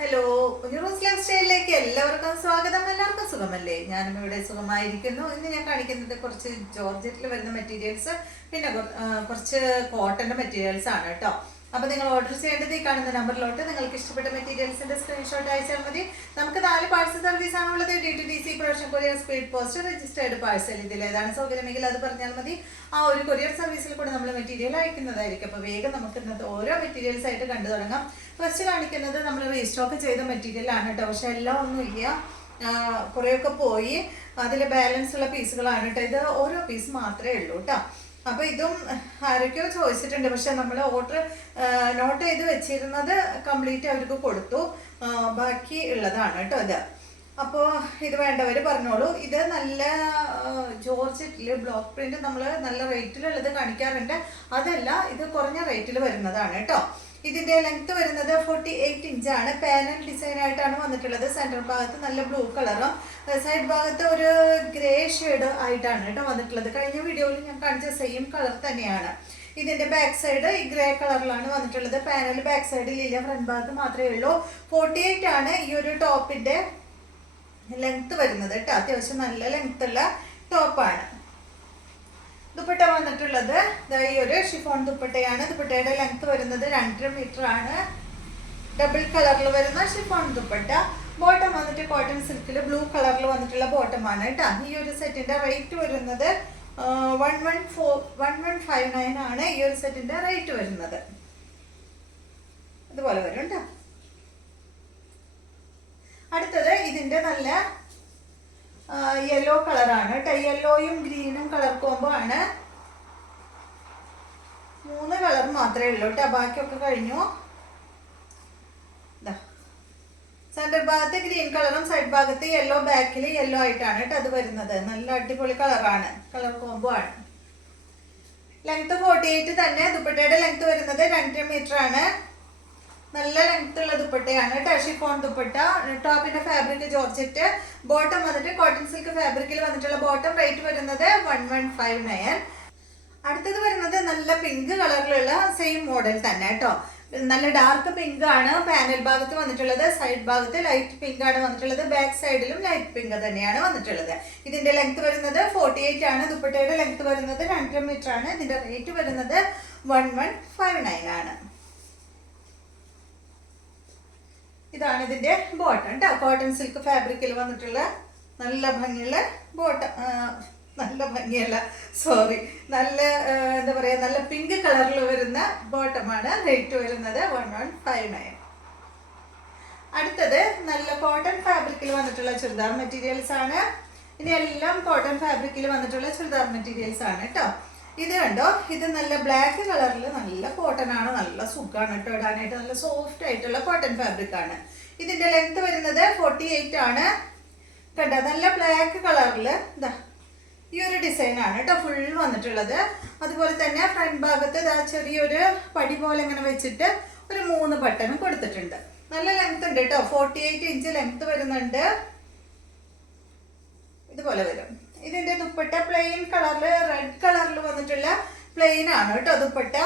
Hello, rose life സ്റ്റൈലിലേക്ക് എല്ലാവർക്കും സ്വാഗതം. എല്ലാവർക്കും സുഖമല്ലേ? ഞാനും ഇവിടെ സുഖമായിരിക്കുന്നു. ഇന്ന് ഞാൻ കാണിക്കുന്നത് കുറച്ച് ജോർജറ്റിൽ വരുന്ന മെറ്റീരിയൽസ്, പിന്നെ കുറച്ച് കോട്ടന്റെ മെറ്റീരിയൽസ് ആണ് കേട്ടോ. അപ്പൊ നിങ്ങൾ ഓർഡർ ചെയ്യേണ്ടത് ഈ കാണുന്ന നമ്പറിലോട്ട് നിങ്ങൾക്ക് ഇഷ്ടപ്പെട്ട മെറ്റീരിയൽസിന്റെ സ്ക്രീൻഷോട്ട് അയച്ചാൽ മതി. നമുക്ക് 4 പാഴ്സൽ സർവീസ് ആണുള്ളത്. DTDC, production courier, speed post, registered parcel. ഇതിൽ ഏതാണ് സൗകര്യമെങ്കിൽ അത് പറഞ്ഞാൽ മതി. ആ ഒരു കൊറിയർ സർവീസിൽ കൂടെ നമ്മൾ മെറ്റീരിയൽ അയക്കുന്നതായിരിക്കും. അപ്പോൾ വേഗം നമുക്ക് ഇന്നത്തെ ഓരോ മെറ്റീരിയൽസ് ആയിട്ട് കണ്ടു തുടങ്ങാം. ഫസ്റ്റ് കാണിക്കുന്നത് നമ്മൾ റീസ്റ്റോക്ക് ചെയ്ത മെറ്റീരിയൽ ആണ് കേട്ടോ. പക്ഷെ എല്ലാം ഒന്നുമില്ല, കുറേയൊക്കെ പോയി. അതിൽ ബാലൻസ് ഉള്ള പീസുകളാണ് കേട്ടോ. ഇത് ഓരോ പീസ് മാത്രമേ ഉള്ളൂ കേട്ടോ. അപ്പോൾ ഇതും ആരൊക്കെയോ ചോദിച്ചിട്ടുണ്ട്, പക്ഷെ നമ്മൾ ഓർഡർ നോട്ട് ചെയ്ത് വെച്ചിരുന്നത് കംപ്ലീറ്റ് അവർക്ക് കൊടുത്തു. ബാക്കി ഉള്ളതാണ് കേട്ടോ ഇത്. അപ്പോൾ ഇത് വേണ്ടവർ പറഞ്ഞോളൂ. ഇത് നല്ല ജോർജറ്റിൽ ബ്ലോക്ക് പ്രിന്റ് നമ്മൾ നല്ല റേറ്റിലുള്ളത് കാണിക്കാറുണ്ട്. അതല്ല, ഇത് കുറഞ്ഞ റേറ്റിൽ വരുന്നതാണ് കേട്ടോ. ഇതിന്റെ ലെങ്ത് വരുന്നത് 48 ഇഞ്ചാണ്. പാനൽ ഡിസൈൻ ആയിട്ടാണ് വന്നിട്ടുള്ളത്. സെന്റർ ഭാഗത്ത് നല്ല ബ്ലൂ കളറും സൈഡ് ഭാഗത്ത് ഒരു ഗ്രേ ഷെയ്ഡ് ആയിട്ടാണ് കേട്ടോ വന്നിട്ടുള്ളത്. കഴിഞ്ഞ വീഡിയോയിൽ ഞാൻ കാണിച്ച സെയിം കളർ തന്നെയാണ്. ഇതിന്റെ ബാക്ക് സൈഡ് ഈ ഗ്രേ കളറിലാണ് വന്നിട്ടുള്ളത്. പാനൽ ബാക്ക് സൈഡിൽ ഇല്ല, ഫ്രണ്ട് ഭാഗത്ത് മാത്രമേ ഉള്ളൂ. 48 ആണ് ഈ ഒരു ടോപ്പിന്റെ ലെങ്ത് വരുന്നത് കേട്ടോ. അത്യാവശ്യം നല്ല ലെങ്ത് ഉള്ള ടോപ്പാണ്. ദുപ്പട്ട വന്നിട്ടുള്ളത് ഈ ഒരു ഷിഫോൺ ദുപ്പട്ടയാണ്. ദുപ്പട്ടയുടെ ലെങ്ത് വരുന്നത് 2.5 മീറ്റർ ആണ്. ഡബിൾ കളറിൽ വരുന്ന ഷിഫോൺ ദുപ്പട്ട. ബോട്ടം വന്നിട്ട് കോട്ടൺ സിൽക്കിൽ ബ്ലൂ കളറിൽ വന്നിട്ടുള്ള ബോട്ടമാണ് കേട്ടോ. ഈ ഒരു സെറ്റിന്റെ റേറ്റ് വരുന്നത് 1159 ആണ്. ഈ ഒരു സെറ്റിന്റെ റേറ്റ് വരുന്നത് ഇതുപോലെ വരും കേട്ടോ. അടുത്തത് ഇതിന്റെ നല്ല യെല്ലോ കളറാണ് കേട്ടോ. യെല്ലോയും ഗ്രീനും കളർ കോമ്പോ ആണ്. 3 കളർ മാത്രമേ ഉള്ളൂ കേട്ടോ, ബാക്കിയൊക്കെ കഴിഞ്ഞു. സെന്റർ ഭാഗത്ത് ഗ്രീൻ കളറും സൈഡ് ഭാഗത്ത് യെല്ലോ, ബാക്കിൽ യെല്ലോ ആയിട്ടാണ് കേട്ടോ അത് വരുന്നത്. നല്ല അടിപൊളി കളറാണ്, കളർ കോമ്പോ ആണ്. ലെങ്ത് 48 തന്നെ. ദുപ്പട്ടയുടെ ലെങ്ത് വരുന്നത് 2.5 മീറ്റർ ആണ്. നല്ല ലെങ്ത് ഉള്ള ദുപ്പട്ടയാണ് കേട്ടോ. ഷിഫോൺ ദുപ്പട്ട. ടോപ്പിന്റെ ഫാബ്രിക് ജോർജറ്റ്. ബോട്ടം വന്നിട്ട് കോട്ടൺ സിൽക്ക് ഫാബ്രിക്കിൽ വന്നിട്ടുള്ള ബോട്ടം. റേറ്റ് വരുന്നത് 1159. അടുത്തത് വരുന്നത് നല്ല പിങ്ക് കളറിലുള്ള സെയിം മോഡൽ തന്നെ കേട്ടോ. നല്ല ഡാർക്ക് പിങ്ക് ആണ് പാനൽ ഭാഗത്ത് വന്നിട്ടുള്ളത്. സൈഡ് ഭാഗത്ത് ലൈറ്റ് പിങ്ക് ആണ് വന്നിട്ടുള്ളത്. ബാക്ക് സൈഡിലും ലൈറ്റ് പിങ്ക് തന്നെയാണ് വന്നിട്ടുള്ളത്. ഇതിന്റെ ലെങ്ത് വരുന്നത് 48 ആണ്. ദുപ്പട്ടയുടെ ലെങ്ത് വരുന്നത് 2.5 മീറ്റർ ആണ്. ഇതിന്റെ റേറ്റ് വരുന്നത് 1159 ആണ്. ഇതാണ് ഇതിന്റെ ബോട്ടം കേട്ടോ. കോട്ടൺ സിൽക്ക് ഫാബ്രിക്കിൽ വന്നിട്ടുള്ള നല്ല ഭംഗിയുള്ള ബോട്ടം. നല്ല ഭംഗിയല്ല, സോറി, നല്ല എന്താ പറയാ, നല്ല പിങ്ക് കളറിൽ വരുന്ന ബോട്ടമാണ്. റേറ്റ് വരുന്നത് 1159. അടുത്തത് നല്ല കോട്ടൺ ഫാബ്രിക്കിൽ വന്നിട്ടുള്ള ചുരിദാർ മെറ്റീരിയൽസ് ആണ്. ഇനി എല്ലാം കോട്ടൺ ഫാബ്രിക്കിൽ വന്നിട്ടുള്ള ചുരിദാർ മെറ്റീരിയൽസ് ആണ് കേട്ടോ. ഇത് കണ്ടോ, ഇത് നല്ല ബ്ലാക്ക് കളറിൽ നല്ല കോട്ടൺ ആണ്. നല്ല സുഖമാണ് കേട്ടോ ഇടാനായിട്ട്. നല്ല സോഫ്റ്റ് ആയിട്ടുള്ള കോട്ടൺ ഫാബ്രിക് ആണ്. ഇതിന്റെ ലെങ്ത് വരുന്നത് 48 ആണ്. കണ്ടോ, നല്ല ബ്ലാക്ക് കളറിൽ ഇതാ ഈ ഒരു ഡിസൈൻ ആണ് കേട്ടോ ഫുൾ വന്നിട്ടുള്ളത്. അതുപോലെ തന്നെ ഫ്രണ്ട് ഭാഗത്ത് ചെറിയൊരു പടി പോലെ ഇങ്ങനെ വെച്ചിട്ട് ഒരു 3 ബട്ടൺ കൊടുത്തിട്ടുണ്ട്. നല്ല ലെങ്ത് ഉണ്ട് കേട്ടോ. 48 ഇഞ്ച് ലെങ്ത് വരുന്നുണ്ട്. ഇതുപോലെ വരും. ഇതിന്റെ ദുപ്പട്ട പ്ലെയിൻ കളറിൽ റെഡ് കളറിൽ വന്നിട്ടുള്ള പ്ലെയിൻ ആണ് കേട്ടോ ദുപ്പട്ട.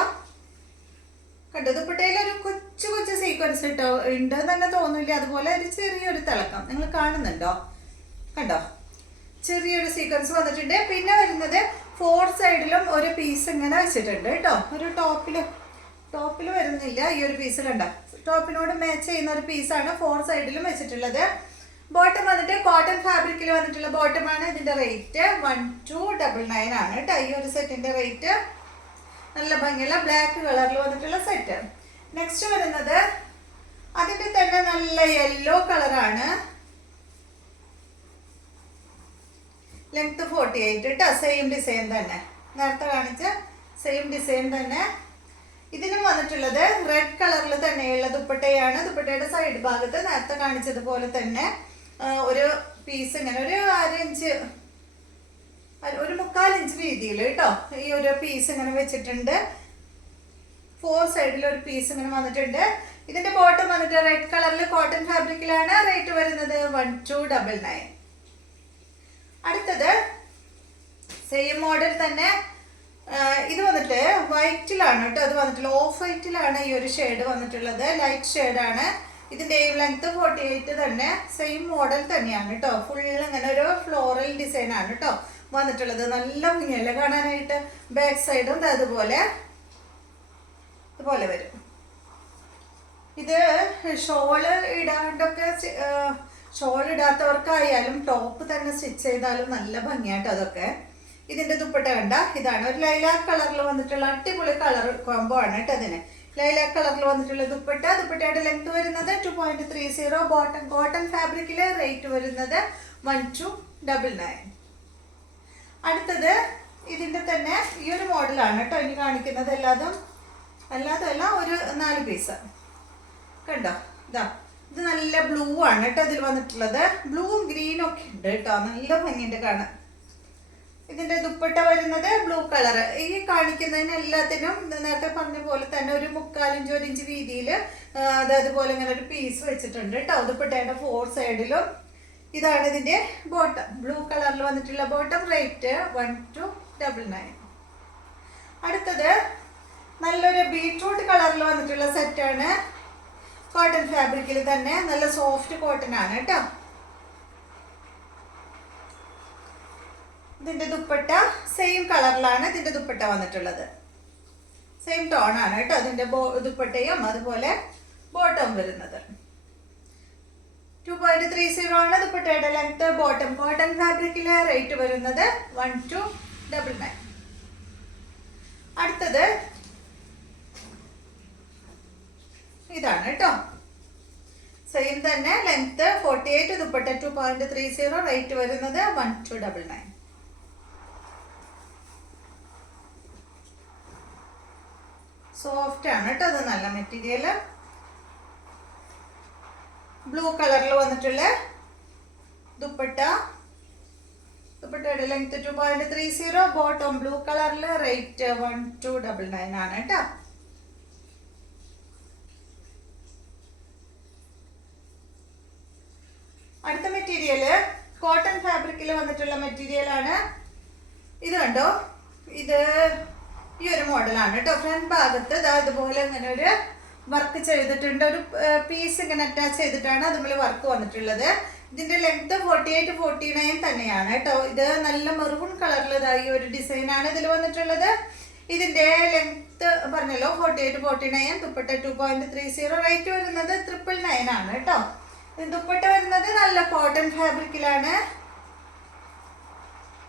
കണ്ടോ, ദുപ്പട്ടയിൽ ഒരു കൊച്ചു കൊച്ചു സീക്വൻസ് ഇട്ടോ ഉണ്ട് തന്നെ തോന്നില്ല. അതുപോലെ ഒരു ചെറിയൊരു തിളക്കം നിങ്ങൾ കാണുന്നുണ്ടോ? കണ്ടോ, ചെറിയൊരു സീക്വൻസ് വന്നിട്ടുണ്ട്. പിന്നെ വരുന്നത് 4 സൈഡിലും ഒരു പീസ് ഇങ്ങനെ വെച്ചിട്ടുണ്ട് കേട്ടോ. ഒരു ടോപ്പിൽ വരുന്നില്ല ഈ ഒരു പീസ്. കണ്ടോ, ടോപ്പിനോട് മാച്ച് ചെയ്യുന്ന ഒരു പീസാണ് 4 സൈഡിലും വെച്ചിട്ടുള്ളത്. ബോട്ടം വന്നിട്ട് കോട്ടൺ ഫാബ്രിക്കിൽ വന്നിട്ടുള്ള ബോട്ടമാണ്. ഇതിന്റെ റേറ്റ് 1299 ആണ് കേട്ടോ. ഈ ഒരു സെറ്റിന്റെ റേറ്റ്. നല്ല ഭംഗിയുള്ള ബ്ലാക്ക് കളറിൽ വന്നിട്ടുള്ള സെറ്റ്. നെക്സ്റ്റ് വരുന്നത് അതിന്റെ തന്നെ നല്ല യെല്ലോ കളറാണ്. ലെങ്ത് 48 കേട്ടോ. സെയിം ഡിസൈൻ തന്നെ, നേരത്തെ കാണിച്ച സെയിം ഡിസൈൻ തന്നെ. ഇതിനും വന്നിട്ടുള്ളത് റെഡ് കളറിൽ തന്നെയുള്ള ദുപ്പട്ടയാണ്. ദുപ്പട്ടയുടെ സൈഡ് ഭാഗത്ത് നേരത്തെ കാണിച്ചതുപോലെ തന്നെ ഒരു പീസ് ഇങ്ങനെ ഒരു 1/2 ഇഞ്ച്, ഒരു 1/4 ഇഞ്ച് വീതിയിൽ കേട്ടോ ഈ ഒരു പീസ് ഇങ്ങനെ വെച്ചിട്ടുണ്ട്. 4 സൈഡിൽ ഒരു പീസ് ഇങ്ങനെ വന്നിട്ടുണ്ട്. ഇതിന്റെ ബോട്ടം വന്നിട്ട് റെഡ് കളറിൽ കോട്ടൺ ഫാബ്രിക്കിലാണ്. റേറ്റ് വരുന്നത് 1299. അടുത്തത് സെയിം മോഡൽ തന്നെ. ഇത് വന്നിട്ട് വൈറ്റിലാണ് കേട്ടോ. അത് വന്നിട്ടുള്ള ഓഫ് വൈറ്റിലാണ് ഈ ഒരു ഷെയ്ഡ് വന്നിട്ടുള്ളത്. ലൈറ്റ് ഷെയ്ഡാണ്. ഇതിന്റെ ലെങ്ത് 48 തന്നെ, സെയിം മോഡൽ തന്നെയാണ് കേട്ടോ. ഫുൾ ഇങ്ങനെ ഒരു ഫ്ലോറൽ ഡിസൈൻ ആണ് കേട്ടോ വന്നിട്ടുള്ളത്. നല്ല ഭംഗിയല്ലേ കാണാനായിട്ട്. ബാക്ക് സൈഡും അതുപോലെ ഇതുപോലെ വരും. ഇത് ഷോള് ഇടാണ്ടൊക്കെ, ഷോൾ ഇടാത്തവർക്കായാലും ടോപ്പ് തന്നെ സ്റ്റിച്ച് ചെയ്താലും നല്ല ഭംഗിയായിട്ട് അതൊക്കെ. ഇതിന്റെ ദുപ്പട്ട കണ്ട ഇതാണ്, ഒരു ലൈലാക്ക് കളറിൽ വന്നിട്ടുള്ള അടിപൊളി കളർ കോംബോ ആണ് കേട്ടോ. അതിന് ലൈലാക്ക് കളറിൽ വന്നിട്ടുള്ള ദുപ്പട്ട. ദുപ്പട്ടയുടെ ലെങ്ത് വരുന്നത് 2.30. ബോട്ടം കോട്ടൺ ഫാബ്രിക്കില്. റേറ്റ് വരുന്നത് 1299. അടുത്തത് ഇതിന്റെ തന്നെ ഈ ഒരു മോഡലാണ് കേട്ടോ ഇനി കാണിക്കുന്നത്. അല്ലാതെ ഒരു 4 പീസ് കണ്ടോ. ഇതാ ഇത് നല്ല ബ്ലൂ ആണ് കേട്ടോ ഇതിൽ വന്നിട്ടുള്ളത്. ബ്ലൂവും ഗ്രീനും ഒക്കെ ഉണ്ട് കേട്ടോ, നല്ല ഭംഗിയുണ്ട് കാണാൻ. ഇതിന്റെ ദുപ്പട്ട വരുന്നത് ബ്ലൂ കളർ. ഈ കാണിക്കുന്നതിന് എല്ലാത്തിനും നേരത്തെ പറഞ്ഞ പോലെ തന്നെ ഒരു 3/4 ഇഞ്ച് വീതിയിൽ അതുപോലെ ഇങ്ങനെ ഒരു പീസ് വെച്ചിട്ടുണ്ട് കേട്ടോ ദുപ്പട്ടയുടെ 4 സൈഡിലും. ഇതാണ് ഇതിന്റെ ബോട്ടം, ബ്ലൂ കളറിൽ വന്നിട്ടുള്ള ബോട്ടം. റേറ്റ് 1299. അടുത്തത് നല്ലൊരു ബീട്രൂട്ട് കളറിൽ വന്നിട്ടുള്ള സെറ്റാണ്. കോട്ടൺ ഫാബ്രിക്കിൽ തന്നെ, നല്ല സോഫ്റ്റ് കോട്ടൺ ആണ് കേട്ടോ. ഇതിന്റെ ദുപ്പട്ട സെയിം കളറിലാണ് ഇതിന്റെ ദുപ്പട്ട വന്നിട്ടുള്ളത്. സെയിം ടോൺ ആണ് കേട്ടോ ഇതിന്റെ ദുപ്പട്ടയും അതുപോലെ ബോട്ടം വരുന്നത്. 2.30 ആണ് ദുപ്പട്ടയുടെ ലെങ്ത്. ബോട്ടം കോട്ടൺ ഫാബ്രിക്കില്. റേറ്റ് വരുന്നത് 1299. അടുത്തത് ഇതാണ് കേട്ടോ, സെയിം തന്നെ ലെങ്ത് 48, ദുപ്പട്ട 2.30. റേറ്റ് വരുന്നത് 1299. സോഫ്റ്റ് ആണ് കേട്ടോ, അത് നല്ല മെറ്റീരിയൽ. ബ്ലൂ കളറിൽ വന്നിട്ടുള്ള ദുപ്പട്ടയുടെ ലെങ്ത് 2.30. ബോട്ടം ബ്ലൂ കളറിൽ. റേറ്റ് 1299 ആണ് കേട്ടോ. അടുത്ത മെറ്റീരിയല് കോട്ടൺ ഫാബ്രിക്കിൽ വന്നിട്ടുള്ള മെറ്റീരിയൽ ആണ്. ഇത് കണ്ടോ, ഇത് ഈ ഒരു മോഡലാണ് കേട്ടോ. ഫ്രണ്ട് ഭാഗത്ത് അതുപോലെ ഇങ്ങനെ ഒരു വർക്ക് ചെയ്തിട്ടുണ്ട്. ഒരു പീസ് ഇങ്ങനെ അറ്റാച്ച് ചെയ്തിട്ടാണ് അതുപോലെ വർക്ക് വന്നിട്ടുള്ളത്. ഇതിന്റെ ലെങ്ത് 48-49 തന്നെയാണ് കേട്ടോ. ഇത് നല്ല മെറൂൺ കളറിൽ ഈ ഒരു ഡിസൈനാണ് ഇതിൽ വന്നിട്ടുള്ളത്. ഇതിന്റെ ലെങ്ത് പറഞ്ഞല്ലോ 48-49. ദുപ്പട്ട 2.30. റേറ്റ് വരുന്നത് 999 ആണ് കേട്ടോ. ദുപ്പട്ട വരുന്നത് നല്ല കോട്ടൺ ഫാബ്രിക്കിലാണ്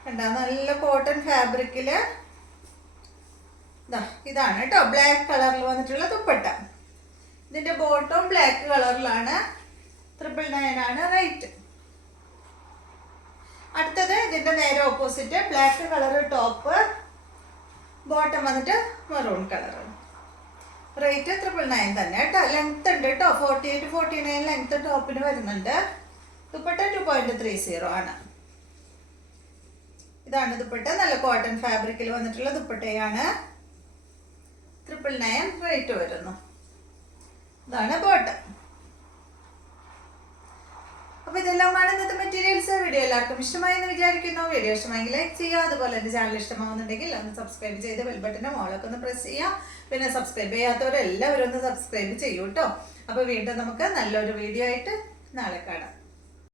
കണ്ടോ, നല്ല കോട്ടൺ ഫാബ്രിക്കില്. ഇതാണ് കേട്ടോ ബ്ലാക്ക് കളറിൽ വന്നിട്ടുള്ള ദുപ്പട്ട. ഇതിന്റെ ബോട്ടം ബ്ലാക്ക് കളറിലാണ്. 999 ആണ് റേറ്റ്. അടുത്തത് ഇതിന്റെ നേരെ opposite, black colour top, bottom വന്നിട്ട് മെറൂൺ കളർ. റേറ്റ് 999 തന്നെ കേട്ടോ. ലെങ്ത് ഉണ്ട് കേട്ടോ, 48-49 ലെങ്ത് ടോപ്പിന് വരുന്നുണ്ട്. ദുപ്പട്ട 2.30 ആണ്. ഇതാണ് ദുപ്പട്ട, നല്ല കോട്ടൺ ഫാബ്രിക്കിൽ വന്നിട്ടുള്ള ദുപ്പട്ടയാണ്. 999 റേറ്റ് വരുന്നു. ഇതാണ് ബോട്ടം. അപ്പൊ ഇതെല്ലാമാണ് ഇന്നത്തെ മെറ്റീരിയൽസ്. വീഡിയോ എല്ലാവർക്കും ഇഷ്ടമായി എന്ന് വിചാരിക്കുന്നു. വീഡിയോ ഇഷ്ടമായെങ്കിൽ ലൈക്ക് ചെയ്യുക. അതുപോലെ എൻ്റെ ചാനൽ ഇഷ്ടമാവുന്നുണ്ടെങ്കിൽ ഒന്ന് സബ്സ്ക്രൈബ് ചെയ്ത് ബെൽ ബട്ടൻ്റെ മോളൊക്കെ ഒന്ന് പ്രസ് ചെയ്യുക. പിന്നെ സബ്സ്ക്രൈബ് ചെയ്യാത്തവരെല്ലാവരും ഒന്ന് സബ്സ്ക്രൈബ് ചെയ്യൂ കേട്ടോ. അപ്പോൾ വീണ്ടും നമുക്ക് നല്ലൊരു വീഡിയോ ആയിട്ട് നാളെ കാണാം.